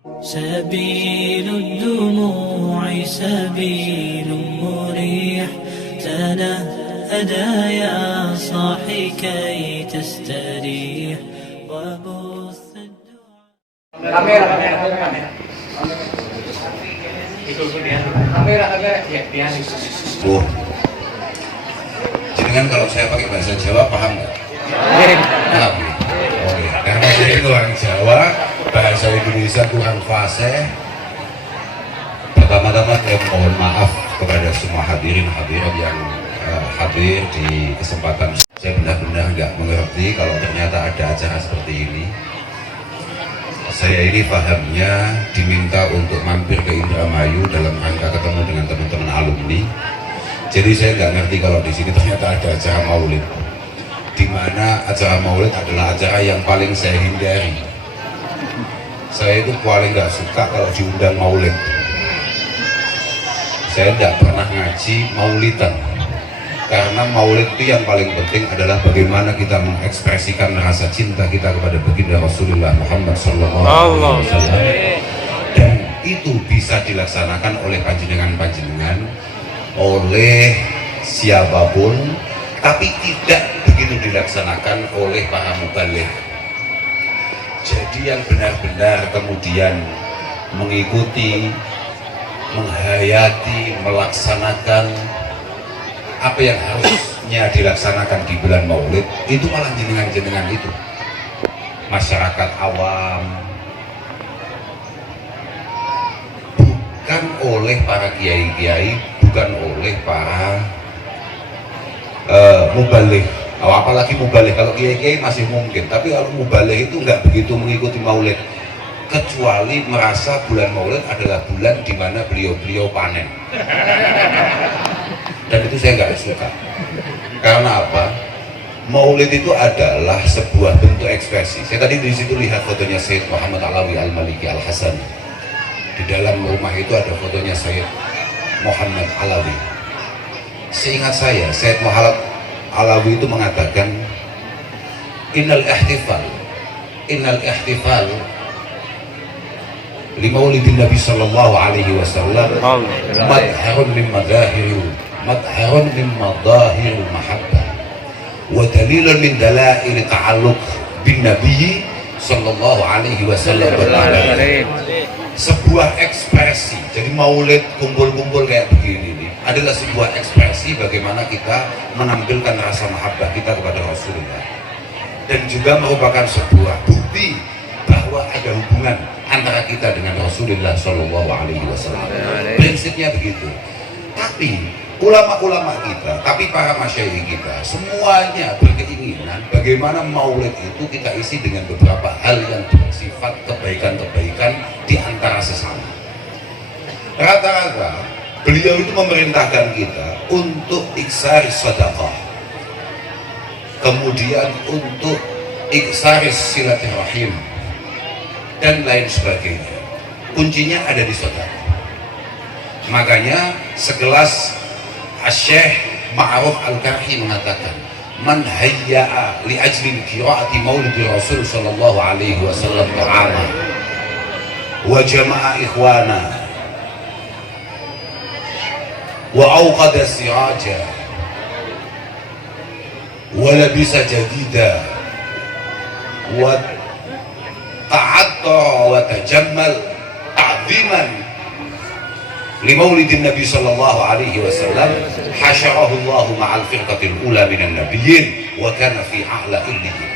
سبيل الدموع سبيل مريح تنهدى يا صاحي كي تستريح وبث kamera ya. Bu, jenengan kalau saya pakai bahasa Jawa paham nggak? Paham. Oke, karena saya itu orang Jawa, bahasa Indonesia kurang fasih. Pertama-tama saya mohon maaf kepada semua hadirin hadirat yang hadir di kesempatan. Saya benar-benar nggak mengerti kalau ternyata ada acara seperti ini. Saya ini pahamnya diminta untuk mampir ke Indramayu dalam rangka ketemu dengan teman-teman alumni. Jadi saya nggak ngerti kalau di sini ternyata ada acara maulid, di mana acara maulid adalah acara yang paling saya hindari. Saya itu paling nggak suka kalau diundang maulid. Saya nggak pernah ngaji maulidan, karena maulid itu yang paling penting adalah bagaimana kita mengekspresikan rasa cinta kita kepada baginda Rasulullah Muhammad SAW. Dan itu bisa dilaksanakan oleh panjenengan-panjenengan, oleh siapapun, tapi tidak begitu dilaksanakan oleh para mubaligh. Jadi yang benar-benar kemudian mengikuti, menghayati, melaksanakan apa yang harusnya dilaksanakan di bulan Maulid, itu malah jenengan-jenengan itu, masyarakat awam, bukan oleh para kiai-kiai, bukan oleh para mubaligh. Apalagi mubaligh, kalau kiai-kiai masih mungkin, tapi kalau mubaligh itu nggak begitu mengikuti Maulid, kecuali merasa bulan Maulid adalah bulan di mana beliau-beliau panen. Dan itu saya nggak suka. Karena apa? Maulid itu adalah sebuah bentuk ekspresi. Saya tadi di situ lihat fotonya Sayyid Muhammad Alawi Al-Maliki Al-Hasan. Di dalam rumah itu ada fotonya Sayyid Muhammad Alawi. Seingat saya, Sayyid Muhammad Alawi itu mengatakan, Innal ihtifal li maulidin Nabi sallallahu alaihi wasallam madharun min madahiril mahabbah wa dalilun min dalail ta'alluq bin Nabi sallallahu alaihi wasallam. Sebuah ekspresi. Jadi maulid kumpul-kumpul kayak begini ini adalah sebuah ekspresi bagaimana kita menampilkan rasa mahabbah kita kepada Rasulullah, dan juga merupakan sebuah bukti bahwa ada hubungan antara kita dengan Rasulullah Shallallahu Alaihi Wasallam. Prinsipnya begitu. Tapi ulama-ulama kita, tapi para masyayikh kita, semuanya berkeinginan bagaimana maulid itu kita isi dengan beberapa hal yang bersifat kebaikan-kebaikan di antara sesama. Rata-rata beliau itu memerintahkan kita untuk iksaris sedekah, kemudian untuk iksaris silaturahim, dan lain sebagainya. Kuncinya ada di sedekah. Makanya sekelas Syekh Ma'ruf Al-Karhi mengatakan, man hayya'a li ajli qira'ati maulid Rasul sallallahu alaihi wasallam ta'ama wa jama'a ikhwana wa awqada siraja wa labisa jadida wa ta'atta wa tajammal ta'ziman li maulidin Nabi sallallahu alaihi wasallam hasyarahu Allah ma'al firqatil ula minan nabiyyin wa kana fi a'la illiyin.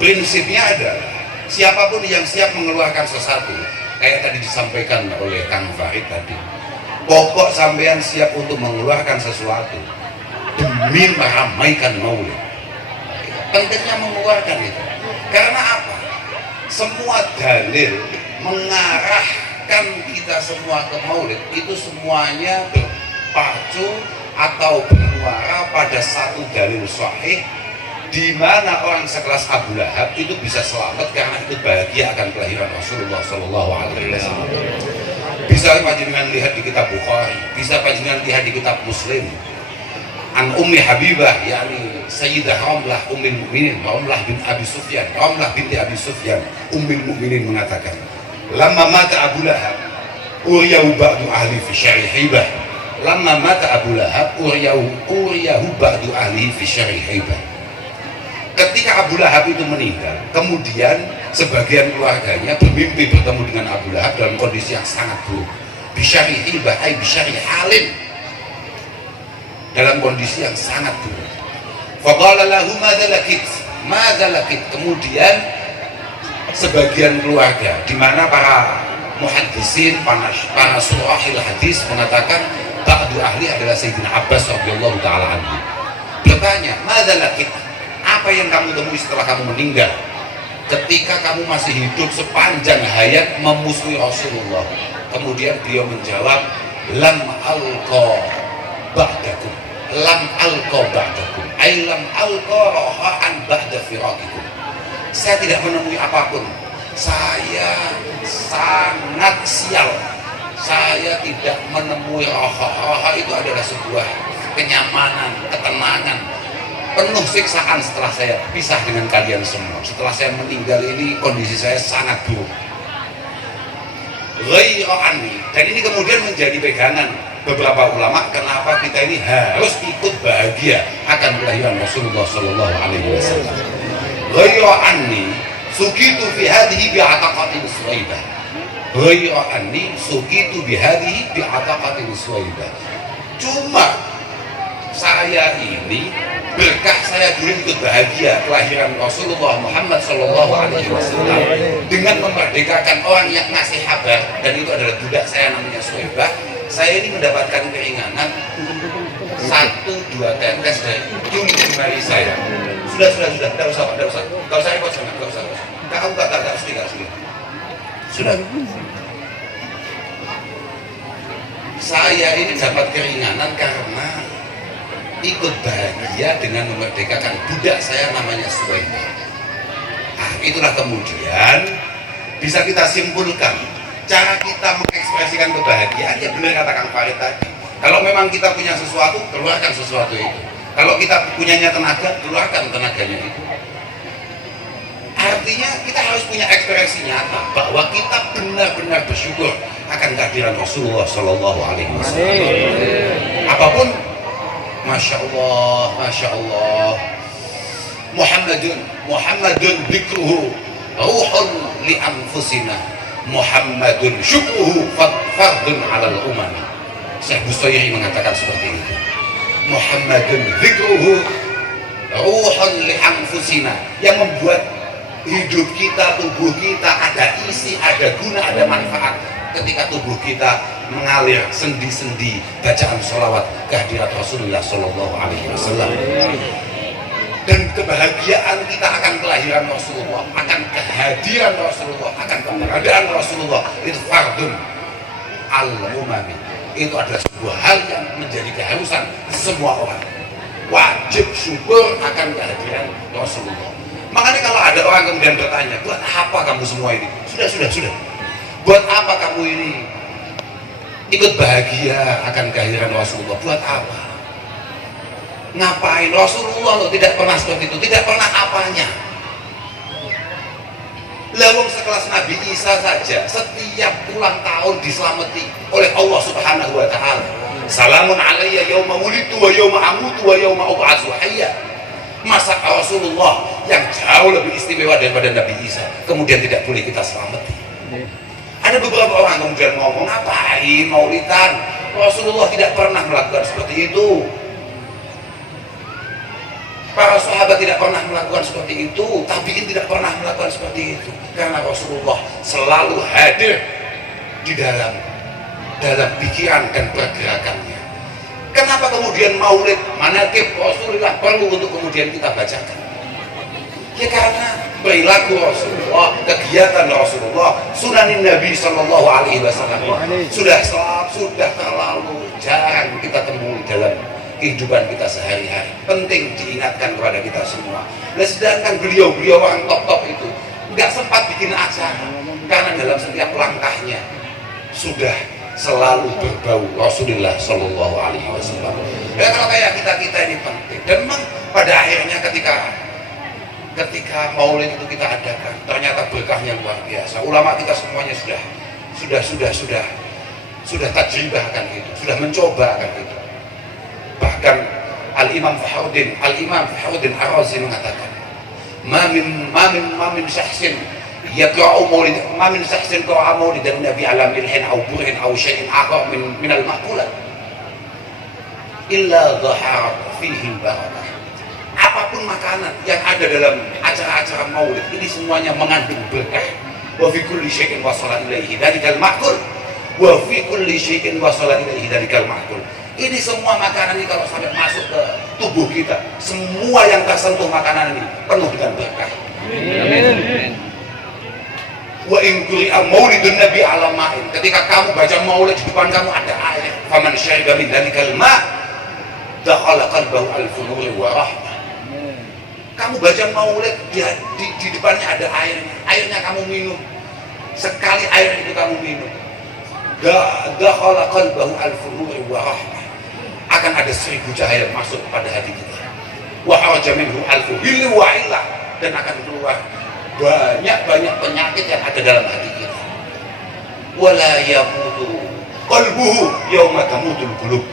Prinsipnya adalah siapapun yang siap mengeluarkan sesuatu, kayak tadi disampaikan oleh Kang Farid tadi, pokok sampean siap untuk mengeluarkan sesuatu demi meramaikan maulid. Pentingnya mengeluarkan itu. Karena apa? Semua dalil mengarahkan kita semua ke maulid itu semuanya berpacu atau bermuara pada satu dalil sahih, di mana orang sekelas Abu Lahab itu bisa selamat karena itu bahagia akan kelahiran Rasulullah Shallallahu Alaihi Wasallam. Bisa panjenengan lihat di kitab Bukhari, bisa panjenengan lihat di kitab Muslim. An Ummi Habibah, yakni Sayyidah Ramlah Ummul Mukminin, Ramlah bin Abi Sufyan, Ramlah binti Abi Sufyan, Ummul Mukminin mengatakan, Lamma mata Abu Lahab uriyahu ba'du ahli fi syari hibah. Lamma mata Abu Lahab uriyahu ba'du ahli fi syari hibah. Ketika Abu Lahab itu meninggal, kemudian sebagian keluarganya bermimpi bertemu dengan Abu Lahab dalam kondisi yang sangat buruk. Bisyari hibah ay bisyari halim, dalam kondisi yang sangat buruk. Faqala lahu madza lakit. Kemudian sebagian keluarga, di mana para muhaddisin, para surahil hadis mengatakan ba'du ahli adalah Sayyidina Abbas radhiyallahu taala anhu, bertanya, madza lakit, apa yang kamu temui setelah kamu meninggal, ketika kamu masih hidup sepanjang hayat memusuhi Rasulullah? Kemudian beliau menjawab, lam alqa ba'dakum, lam alqa ba'dakum ay lam alqa rohaan ba'da firaqikum. Saya tidak menemui apapun, saya sangat sial, saya tidak menemui roha itu adalah sebuah kenyamanan, ketenangan, penuh siksaan setelah saya pisah dengan kalian semua. Setelah saya meninggal ini kondisi saya sangat buruk. Ghairu anni, dan ini kemudian menjadi pegangan beberapa ulama, kenapa kita ini harus ikut bahagia akan kelahiran Rasulullah Sallallahu Alaihi Wasallam. Ghairu anni sukitu fi hadhihi bi'ataqatin suwaibah. Ghairu anni sukitu bi hadhihi bi'ataqatin suwaibah. Cuma saya ini berkah saya dulu ikut bahagia kelahiran Rasulullah Muhammad Sallallahu Alaihi Wasallam dengan memerdekakan orang yang ngasih kabar, dan itu adalah budak saya namanya Suwaibah. Saya ini mendapatkan keringanan 1-2 tetes dari ujung jari saya. Sudah, tidak usah repot sangat, tidak usah. Kamu tak sedih. Sudah. Saya ini dapat keringanan karena ikut bahagia dengan memerdekakan budak saya namanya Suwaibah. Nah, itulah kemudian bisa kita simpulkan cara kita mengekspresikan kebahagiaan. Ya benar kata Kang Farid tadi, kalau memang kita punya sesuatu, keluarkan sesuatu itu. Kalau kita punyanya tenaga, keluarkan tenaganya itu. Artinya kita harus punya ekspresi nyata bahwa kita benar-benar bersyukur akan kehadiran Rasulullah Shallallahu Alaihi Wasallam. Apapun, Masya Allah, Muhammadun dzikruhu ruhun li anfusina, Muhammadun syukruhu fardun alal umami. Syekh Bustoiri mengatakan seperti itu. Muhammadun dzikruhu ruhun li anfusina, yang membuat hidup kita, tubuh kita ada isi, ada guna, ada manfaat ketika tubuh kita mengalir sendi-sendi bacaan sholawat kehadirat Rasulullah Sallallahu Alaihi Wasallam. Dan kebahagiaan kita akan kelahiran Rasulullah, akan kehadiran Rasulullah, akan keberadaan Rasulullah, itu fardun al-umami. Itu adalah sebuah hal yang menjadi keharusan semua orang. Wajib syukur akan kehadiran Rasulullah. Makanya kalau ada orang kemudian bertanya, buat apa kamu semua ini? Sudah. Buat apa kamu ini ikut bahagia akan kehadiran Rasulullah? Buat apa? Ngapain? Rasulullah loh tidak pernah seperti itu, tidak pernah apanya. Lawang sekelas Nabi Isa saja setiap ulang tahun diselamati oleh Allah Subhanahu wa Ta'ala. Salamun alayya yauma wulidtu wa yauma amutu wa yauma ub'atsu hayya. Masa Rasulullah yang jauh lebih istimewa daripada Nabi Isa kemudian tidak boleh kita selamati? Ada beberapa orang kemudian ngomong, ngapain maulidan? Rasulullah tidak pernah melakukan seperti itu. Para sahabat tidak pernah melakukan seperti itu, tabi'in tidak pernah melakukan seperti itu, karena Rasulullah selalu hadir di dalam pikiran dan pergerakannya. Kenapa kemudian maulid, manaqib Rasulullah perlu untuk kemudian kita bacakan? Ya karena perilaku Rasulullah, kegiatan Rasulullah, sunanin Nabi Sallallahu Alaihi Wasallam sudah terlalu jarang kita temui dalam kehidupan kita sehari-hari. Penting diingatkan kepada kita semua. Nah, sedangkan beliau orang top itu nggak sempat bikin acara karena dalam setiap langkahnya sudah selalu berbau Rasulullah Sallallahu Alaihi Wasallam. Ya kalau kayak kita ini penting. Dan memang pada akhirnya ketika ketika maulid itu kita adakan, ternyata berkahnya luar biasa. Ulama kita semuanya sudah tajribah akan itu, sudah mencoba akan itu. Bahkan Al-Imam Fakhruddin Ar-Razi mengatakan, ma min syahsin yaqra'u maulid, ma min syahsin qara'a maulidan nabi ala milhin aw burhin aw syai'in akhar min al-ma'kulat illa dhaharat fihi al-barakah. Apapun makanan yang ada dalam acara-acara maulid ini semuanya mengandung berkah. Wa fi kulli syai'in wasala ilaihi dalikal ma'kul, wa fi kulli syai'in wasala ilaihi dalikal ma'kul. Ini semua makanan ini kalau sampai masuk ke tubuh kita, semua yang tersentuh makanan ini penuh dengan berkah. Amin. Wa in quri'a maulidun nabi ala ma'in, ketika kamu baca maulid di depan kamu ada air, faman syariba min dalikal ma' dakhala qalbahu al-funur wa rahmah. Kamu baca maulid di depannya ada airnya kamu minum, sekali air itu kamu minum, dakhala qalbahu al-funur wa rahmah, akan ada 1000 cahaya masuk pada hati kita. Wa kharaja minhu alfu hilli wa illah, dan akan keluar banyak penyakit yang ada dalam hati kita. Wala yamutu qalbuhu yauma tamutul qulub,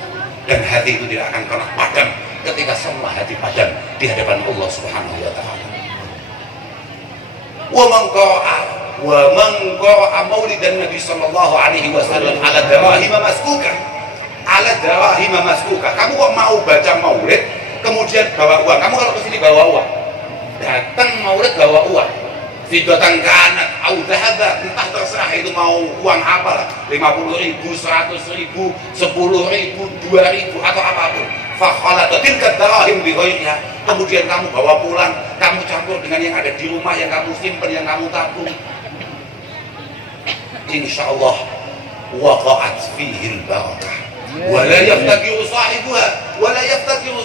dan hati itu tidak akan pernah padam ketika semua hati padam di hadapan Allah Subhanahu wa taala. Wa man qara'a maulidan Nabi sallallahu alaihi wasallam ala darahim maskuka. Kamu kok mau baca maulid kemudian bawa uang? Kamu kalau kesini bawa uang, datang maulid bawa uang, fidatan kanat au dhahaba, entah terserah itu mau uang apa lah, 50.000, 100.000, 10.000, 2.000 atau apapun. Fakhalatatil kadarahim bi ghairiha, kemudian kamu bawa pulang, kamu campur dengan yang ada di rumah, yang kamu simpan, yang kamu tabung, insyaallah waqa'at fihi al-barakah wa la yaftakiru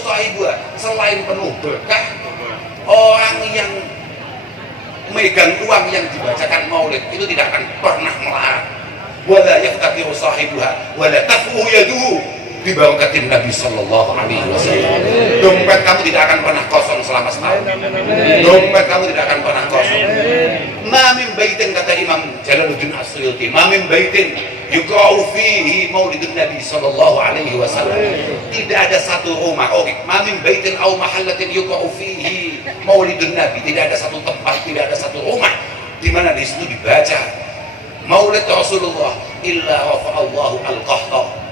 sahibuha, selain penuh berkah, orang yang megang uang yang dibacakan maulid itu tidak akan pernah melarat. Wa la yaftakiru sahibuha wa la tafuhu yaduhu bi barakatin Nabi sallallahu alaihi wasallam. Dompet kamu tidak akan pernah kosong selama setahun. Dompet kamu tidak akan pernah kosong. Ma min baitin, kata Imam Jalaluddin As-Suyuti, ma min baitin yuqra'u fihi maulidun Nabi sallallahu alaihi wasallam. Tidak ada satu rumah, ma min baitin aw mahallatin yuqra'u fihi maulidun Nabi. Tidak ada satu tempat, tidak ada satu rumah di mana di situ dibaca maulid Rasulullah illa rafa'allahu al-qahta.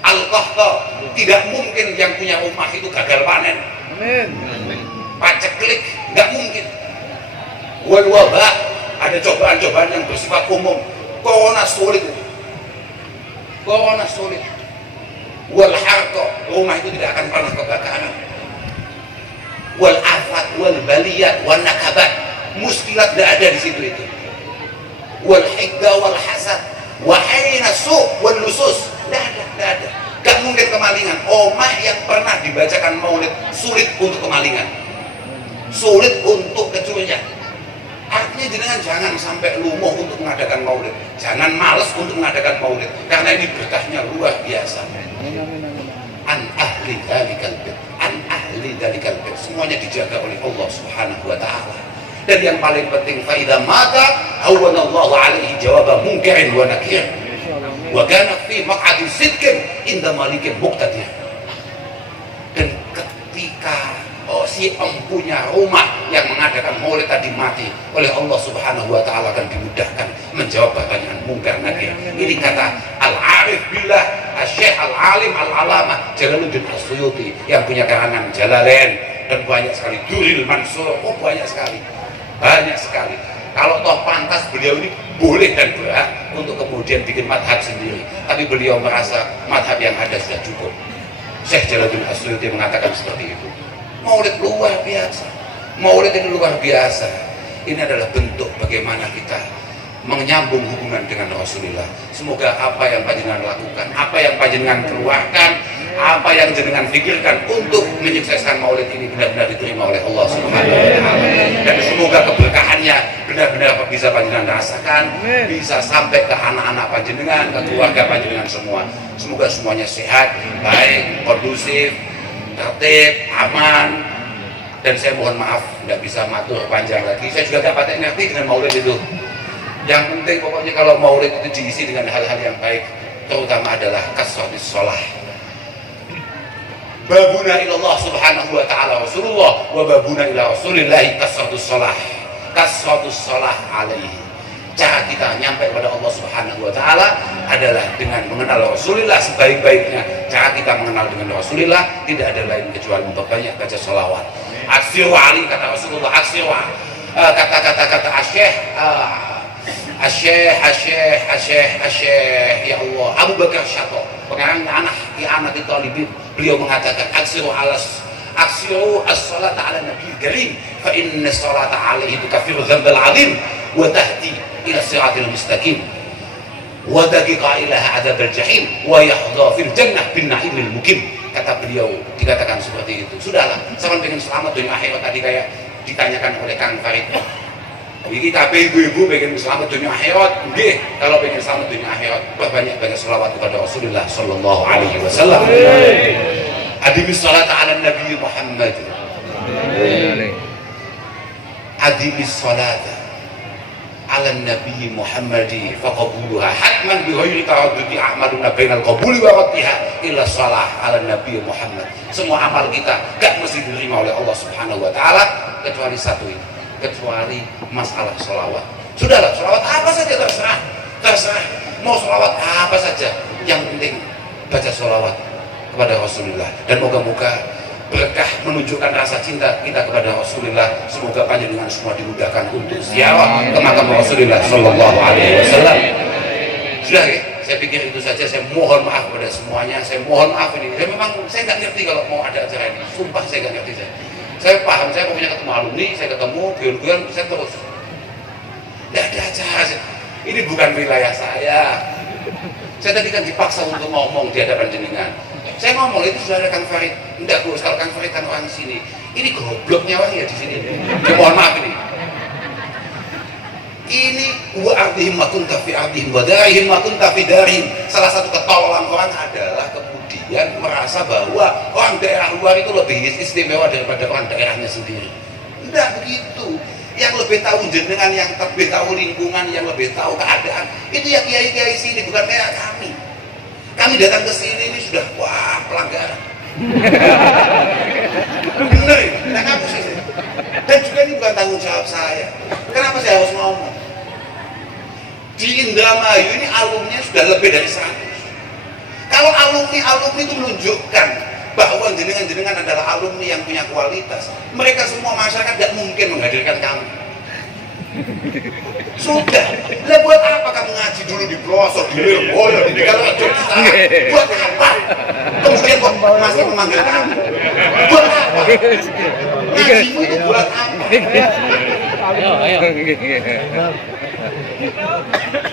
Al-qahta, tidak mungkin yang punya rumah itu gagal panen. Amin. Paceklik, nggak mungkin. Wal wabah, ada cobaan-cobaan yang bersifat umum. Corona sulit. Wal harqa, rumah itu tidak akan pernah kebakaran. Wal afat, wal baliyat, wal nakabat, muskilat tidak ada di situ itu. Wal higga, wal hasad, wahayna su', wal lusus, tidak ada. Gak mungkin kemalingan. Omah yang pernah dibacakan maulid sulit untuk kemalingan, sulit untuk kecurian. Artinya jenengan jangan sampai lumuh untuk mengadakan maulid, jangan malas untuk mengadakan maulid, karena ini berkahnya luar biasa. An ahli dalikal bait, semuanya dijaga oleh Allah Subhanahu wa taala. Dan yang paling penting, fa idza mata awwanallahu alaihi jawaba munkarin wa nakir wa kana fi maq'adi sidqin inda malikin muqtadir. Dan ketika si empunya rumah yang mengadakan maulid tadi mati, oleh Allah Subhanahu wa taala akan dimudahkan menjawab pertanyaan mungkar nakir. Ini kata Al-Arif Billah Asy-Syaikh Al-Alim Al-Alamah Jalaluddin As-Suyuti yang punya karangan Jalalain, dan banyak sekali Durrul Mansur, banyak sekali. Kalau toh pantas beliau ini boleh dan berhak untuk kemudian bikin madhab sendiri, tapi beliau merasa madhab yang ada sudah cukup. Syekh Jalaluddin As-Suyuti mengatakan seperti itu. Maulid luar biasa, maulid ini luar biasa. Ini adalah bentuk bagaimana kita menyambung hubungan dengan Rasulullah. Semoga apa yang panjenengan lakukan, apa yang panjenengan keluarkan, apa yang jenengan pikirkan untuk menyukseskan maulid ini benar-benar diterima oleh Allah Subhanahu wa taala. Dan semoga keberkahannya benar-benar bisa panjenengan rasakan, bisa sampai ke anak-anak panjenengan, ke keluarga panjenengan semua. Semoga semuanya sehat, baik, kondusif, tertib, aman, Dan saya mohon maaf tidak bisa matur panjang lagi. Saya juga dapat ngerti dengan maulid itu. Yang penting pokoknya kalau maulid itu diisi dengan hal-hal yang baik, terutama adalah kasratis shalah. Babuna ilallah subhanahu wa ta'ala Rasulullah wa babuna ila Rasulillahi kasratus shalah. Kasratus shalah alaihi. Cara kita nyampe kepada Allah subhanahu wa ta'ala adalah dengan mengenal Rasulullah sebaik-baiknya. Cara kita mengenal dengan Rasulullah tidak ada lain kecuali memperbanyak baca sholawat. Aksiru ali, kata Rasulullah, aksiru kata Asyekh ya Allah Abu Bakar Syato, pengarang anak itu talibin, beliau mengatakan aksiru as-salata ala nabi karim fa inna salata alaihi tukaffiru dzambal azim wa tahdi ila siratil mustaqim wa daqiqa ilaha adzabal jahim wa yahdha fil jannah bin na'imil mukim. Kata beliau, dikatakan seperti itu. Sudahlah, saya pengen selamat dunia akhirat. Tadi kayak ditanyakan oleh Kang Farid, ini tapi ibu-ibu pengen selamat dunia akhirat. Nggih, kalau pengen selamat dunia akhirat, banyak sholawat kepada Rasulullah sallallahu alaihi wasallam. Adimis salat ala Nabi Muhammad. Adimis salat ala Nabi Muhammadi faqabuluha hatman bi ghairi taraddudi a'maluna bainal qabuli wa raddiha illa salah ala Nabi Muhammad. Semua amal kita gak mesti diterima oleh Allah Subhanahu wa taala kecuali satu ini, kecuali masalah sholawat. Sudahlah, sholawat apa saja terserah mau sholawat apa saja, yang penting baca sholawat kepada Rasulullah. Dan moga-moga berkah menunjukkan rasa cinta kita kepada Rasulullah. Semoga panjenengan semua dimudahkan untuk ziarah ke makam Rasulullah sallallahu alaihi wasallam. Sudah ya, saya pikir itu saja. Saya mohon maaf kepada semuanya. Saya mohon maaf ini. Saya nggak ngerti kalau mau ada acara ini. Sumpah saya nggak ngerti. Saya paham, saya pokoknya ketemu alumni, saya ketemu biar saya terus. Nggak ada acara. Ini bukan wilayah saya. Saya tadi kan dipaksa untuk ngomong di hadapan jenengan. Saya ngomong itu sudah ada Kang Farid. Enggak Gus, kalau Kang Farid kan orang sini. Ini gobloknya orang ya di sini. Ya, mohon maaf ini. Ini wa ardihim ma kunta fi ardihim wa darihim ma kunta fi darihim. Salah satu ketololan orang adalah kemudian merasa bahwa orang daerah luar itu lebih istimewa daripada orang daerahnya sendiri. Enggak begitu. Yang lebih tahu jenengan, yang lebih tahu lingkungan, yang lebih tahu keadaan, itu ya kiai-kiai sini, bukan kayak kami. Kami datang ke sini ini sudah wah pelanggaran. Bener ini, tidak kamu sih. Dan juga ini bukan tanggung jawab saya. Kenapa saya harus ngomong? Di Indramayu ini alumni sudah lebih dari 100. Kalau alumni itu menunjukkan bahwa jenengan adalah alumni yang punya kualitas, mereka semua masyarakat tidak mungkin menghadirkan kami. Sudah, lah buat apa kamu ngaji dulu di pelosok, di Lirboyo, di Negararejo, di sana? Buat apa? Kemudian kok masih memanggil kamu? Buat apa? Ngajimu itu buat apa? Ayo.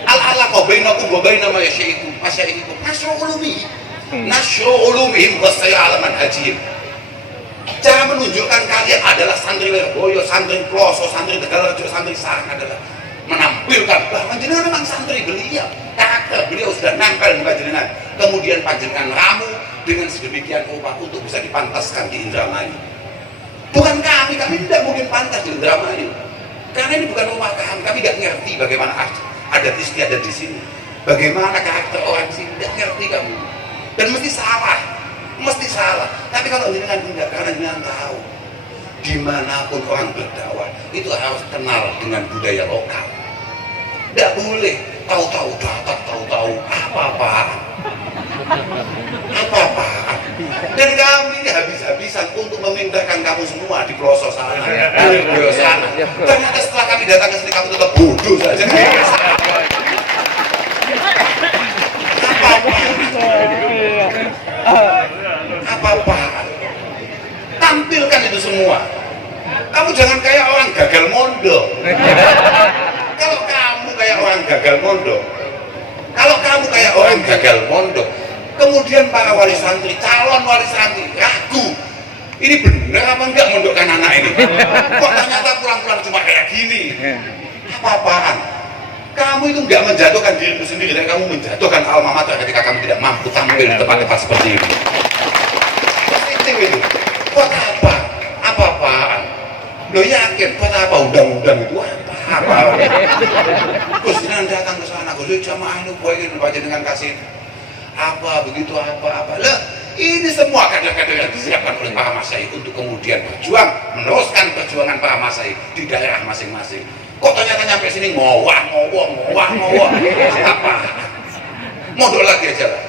Al-alaqah bainakum wa baina ma yasyikum nasru ulumihim wa sayalaman hajim. Cara menunjukkan kalian adalah santri Lirboyo, santri pelosok, santri Negararejo, santri sarang adalah menampilkan bahwa jenengan memang santri beliau, karakter beliau sudah nempel di jenengan. Kemudian panjenengan ramu dengan sedemikian rupa untuk bisa dipantaskan di Indramayu. Bukan kami tidak mungkin pantas di Indramayu, karena ini bukan rumah kami. Kami tidak ngerti bagaimana adat istiadat di sini, bagaimana karakter orang sini, tidak ngerti kami. Dan mesti salah. Tapi kalau jenengan tidak, karena jenengan tahu dimanapun orang berdakwah itu harus kenal dengan budaya lokal. Tidak boleh tahu-tahu dapat, tahu-tahu apa-apaan. Dan kami ini habis-habisan untuk memindahkan kamu semua di pelosok sana, di pelosok sana. Ternyata setelah kami datang ke sini kamu tetap bodoh saja. Apa-apaan. Tampilkan itu semua. Kamu jangan kayak orang gagal mondok. Kalau kamu kayak orang gagal mondok, kemudian para wali santri, calon wali santri ragu, ini benar apa enggak mondokkan anak ini? Kok ternyata pulang-pulang cuma kayak gini? Apa-apaan? Kamu itu enggak menjatuhkan dirimu sendiri, dan kamu menjatuhkan alma mater ketika kamu tidak mampu tampil di tempat-tempat seperti ini. Penting itu. Buat apa? Apa-apaan? Lo yakin buat apa undang-undang itu apa? Gus jangan datang ke sana, Gus jamaah itu ingin baca dengan kasih apa begitu apa. Lah ini semua kader-kader yang disiapkan oleh para masyayikh untuk kemudian berjuang meneruskan perjuangan para masyayikh di daerah masing-masing. Kok ternyata nyampe sini ngowah apa? Modal lagi aja lah.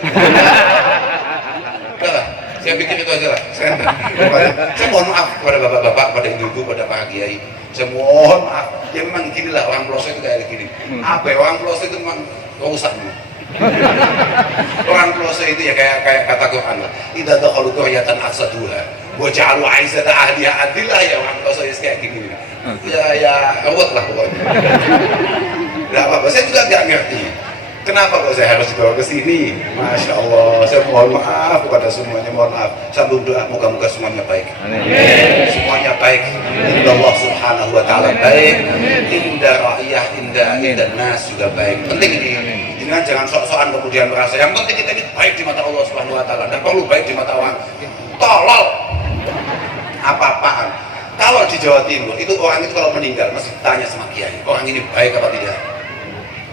Udah, saya pikir itu aja lah. Saya mohon maaf kepada bapak-bapak, pada ibu-ibu, pada para kiai. Saya mohon maaf. Ya memang gini lah orang pelosok itu kayak gini. Apa ya, orang pelosok itu memang rusaknya. Orang pelosok itu ya kayak kata Quran lah. Idza dakhalu qaryatan afsaduha wa ja'alu 'izzata ahliha adillah, ya orang pelosok itu kayak gini. Ya ruwet lah pokoknya. Enggak apa-apa, saya juga nggak ngerti. Kenapa kok saya harus dibawa ke sini? Masya Allah, saya mohon maaf kepada semuanya, mohon maaf. Sambung doa, moga-moga semuanya baik. Amin. Semuanya baik. Indah Allah Subhanahu Wa Taala baik. Indah rakyat, indah nas juga baik. Penting ini. Jangan sok-sokan kemudian merasa. Yang penting kita ini baik di mata Allah Subhanahu Wa Taala. Dan perlu baik di mata orang. Tolol. Apa-apaan. Kalau di Jawa Timur itu orang itu kalau meninggal mesti tanya sama kiai. Orang ini baik apa tidak?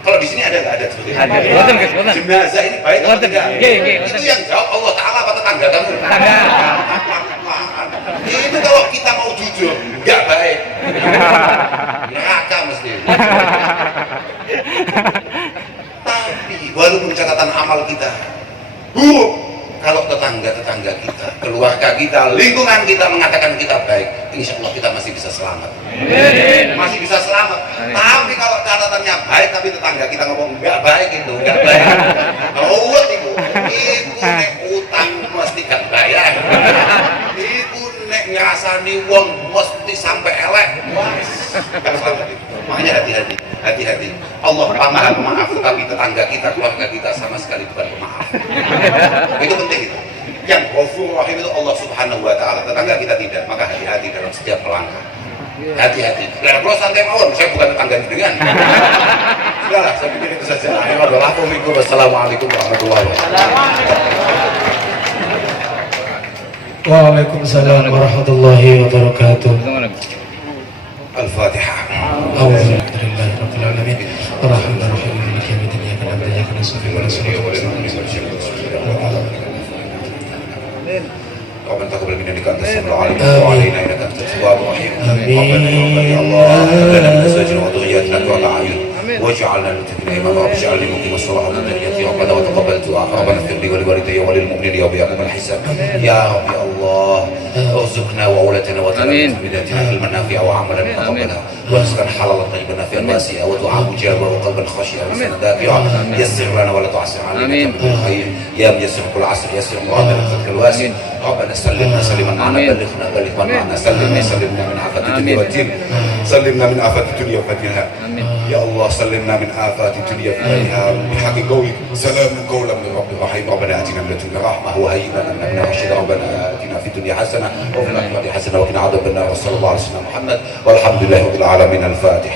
Kalau di sini ada nggak ada seperti itu? Ada. Jenazah ini baik atau tidak? Itu yang jawab Allah Taala apa tetangga kamu? Tetangga. Itu kalau kita mau jujur nggak baik. Neraka mesti. Tapi walaupun catatan amal kita buruk, kalau tetangga-tetangga kita, keluarga kita, lingkungan kita mengatakan kita baik, insya Allah kita masih bisa selamat. Masih bisa selamat. Tapi kalau catatannya baik tapi tetangga kita ngomong nggak baik, itu nggak baik. Ruwet itu nek utang mesti gak bayar. Iku nek ngrasani wong mesti sampai elek. Gak selamat itu. Makanya hati-hati. Allah maha pemaaf, tapi tetangga kita, keluarga kita sama sekali bukan pemaaf. Itu penting itu. Yang Ghafur Rahim itu Allah Subhanahu Wa Taala. Tetangga kita tidak, maka hati-hati dalam setiap langkah. Hati-hati. Dan kalau santai mawon, saya bukan tetangga dengan. Sudahlah, saya pikir itu saja. Wassalamualaikum warahmatullahi wabarakatuh. Waalaikumsalam warahmatullahi wabarakatuh. Al-Fatihah. Alhamdulillahi rabbil alamin. Arrahmanir rahim. Maliki yaumiddin. Iyyaka na'budu wa iyyaka nasta'in. Ihdinas siratal ربنا تقبل منا انك انت السميع العليم وتب علينا انك انت التواب الرحيم. ربنا يا الله هب لنا من ازواجنا وذرياتنا قرة اعين واجعلنا للمتقين اماما رب اجعل لي مقيم الصلاه وذريتي ربنا وتقبل دعاء ربنا اغفر لي ولوالدي وللمؤمنين يوم يقوم الحساب. يا رب يا الله ارزقنا واولادنا وتلاميذ بدايتنا علما نافعا وعملا متقبلا ورزقا حلالا طيبا نافعا واسعا ودعاء مجابا وقلبا خاشعا ولسانا ذاكرا. يسر لنا ولا تعسر علينا بالخير يا ميسر كل عسر يسر مرادنا بفضلك الواسع. ربنا سلمنا معنا بلغ من معنا سلمنا من آفات الدنيا والدين سلمنا من آفات الدنيا وفتنها. يا الله سلمنا من آفات الدنيا وفتنها بحق قولك سلام قولا من رب رحيم. ربنا آتنا من لدنك رحمة وهيئ لنا من رشدا. ربنا آتنا في الدنيا حسنة وفي الآخرة حسنة وقنا عذاب النار. وصلى الله على سيدنا محمد والحمد لله رب العالمين. الفاتح.